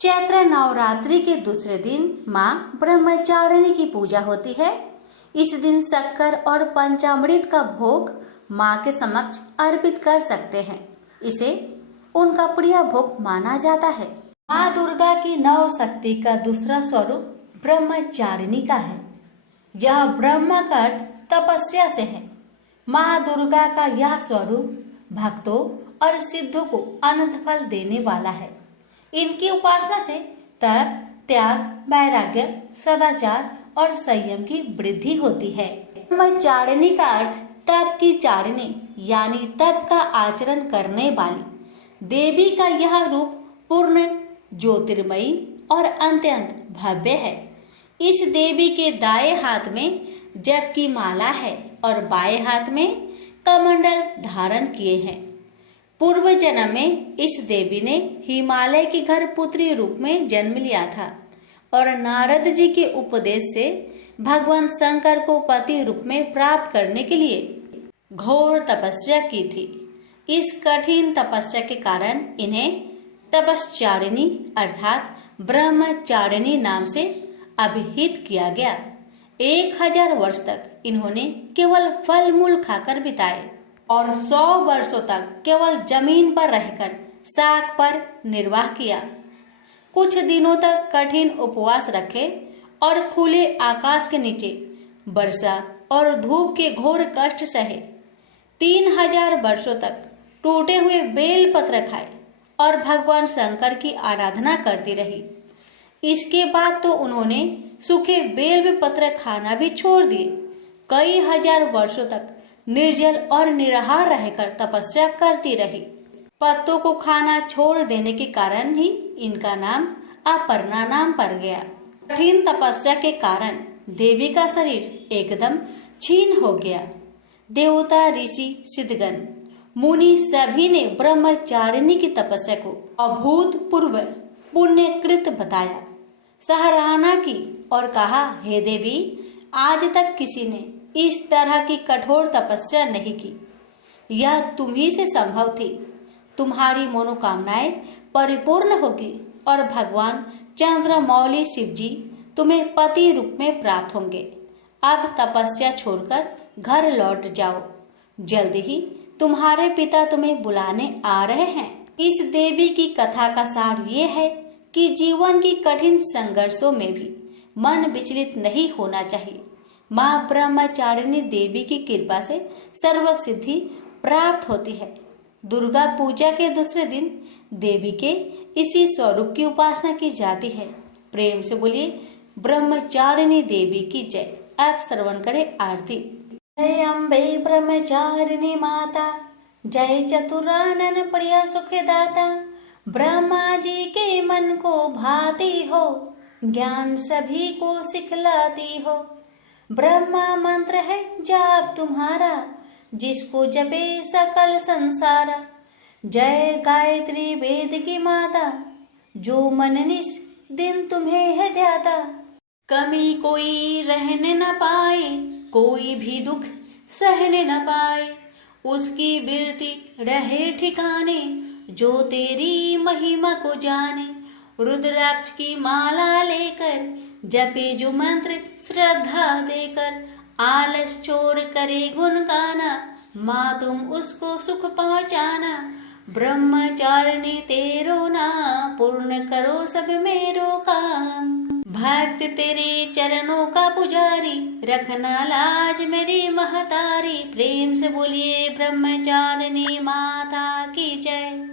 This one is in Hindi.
चैत्र नवरात्रि के दूसरे दिन माँ ब्रह्मचारिणी की पूजा होती है। इस दिन शक्कर और पंचामृत का भोग माँ के समक्ष अर्पित कर सकते हैं। इसे उनका प्रिय भोग माना जाता है। माँ दुर्गा की नव शक्ति का दूसरा स्वरूप ब्रह्मचारिणी का है। यह ब्रह्म का अर्थ तपस्या से है। माँ दुर्गा का यह स्वरूप भक्तों और सिद्धों को अनंत फल देने वाला है। इनकी उपासना से तप, त्याग, वैराग्य, सदाचार और संयम की वृद्धि होती है। ब्रह्मचारिणी का अर्थ तप की चारिणी यानी तप का आचरण करने वाली देवी का यह रूप पूर्ण ज्योतिर्मयी और अत्यंत भव्य है। इस देवी के दाएं हाथ में जप की माला है और बाएं हाथ में कमंडल धारण किए हैं। पूर्व जन्म में इस देवी ने हिमालय की घर पुत्री रूप में जन्म लिया था और नारद जी के उपदेश से भगवान शंकर को पति रूप में प्राप्त करने के लिए घोर तपस्या की थी। इस कठिन तपस्या के कारण इन्हें तपश्चारिणी अर्थात ब्रह्मचारिणी नाम से अभिहित किया गया। 1000 वर्ष तक इन्होंने केवल फल मूल खाकर बिताए और 100 वर्षों तक केवल जमीन पर रहकर साग पर निर्वाह किया। कुछ दिनों तक कठिन उपवास रखे और खुले आकाश के नीचे वर्षा और धूप के घोर कष्ट सहे। 3000 वर्षों तक टूटे हुए बेल पत्र खाए और भगवान शंकर की आराधना करती रही। इसके बाद तो उन्होंने सूखे बेल पत्र खाना भी छोड़ दिए। कई हजार वर्षों तक निर्जल और निराहार रहकर तपस्या करती रही। पत्तों को खाना छोड़ देने के कारण ही इनका नाम अपर्णा नाम पड़ गया। कठिन तपस्या के कारण देवी का शरीर एकदम क्षीण हो गया। देवता, ऋषि, सिद्धगण, मुनि सभी ने ब्रह्मचारिणी की तपस्या को अभूतपूर्व पुण्यकृत बताया, सराहना की और कहा, हे देवी, आज तक किसी ने इस तरह की कठोर तपस्या नहीं की। यह तुम ही से संभव थी। तुम्हारी मनोकामनाएं परिपूर्ण होगी और भगवान चंद्रमौली शिव जी तुम्हें पति रूप में प्राप्त होंगे। अब तपस्या छोड़कर घर लौट जाओ। जल्दी ही तुम्हारे पिता तुम्हें बुलाने आ रहे हैं। इस देवी की कथा का सार ये है कि जीवन की कठिन संघर्षों में भी मन विचलित नहीं होना चाहिए। माँ ब्रह्मचारिणी देवी की कृपा से सर्व सिद्धि प्राप्त होती है। दुर्गा पूजा के दूसरे दिन देवी के इसी स्वरूप की उपासना की जाती है। प्रेम से बोलिए ब्रह्मचारिणी देवी की जय। अब श्रवण करें आरती। जय अम्बे ब्रह्मचारिणी माता, जय चतुरानन प्रिय सुखदाता। ब्रह्मा जी के मन को भाती हो, ज्ञान सभी को सिखलाती हो। ब्रह्मा मंत्र है जाप तुम्हारा, जिसको जपे सकल संसारा। जय गायत्री वेद की माता, जो मन निस दिन तुम्हें है ध्याता। कमी कोई रहने न पाए, कोई भी दुख सहने न पाए। उसकी बिरती रहे ठिकाने, जो तेरी महिमा को जाने। रुद्राक्ष की माला लेकर जपे जो मंत्र श्रद्धा देकर। आलस छोड़ करे गुण गाना, माँ तुम उसको सुख पहुँचाना। ब्रह्मचारिणी तेरो नाम, पूर्ण करो सब मेरो काम। भक्त तेरे चरणों का पुजारी, रखना लाज मेरी महतारी। प्रेम से बोलिए ब्रह्मचारिणी माता की जय।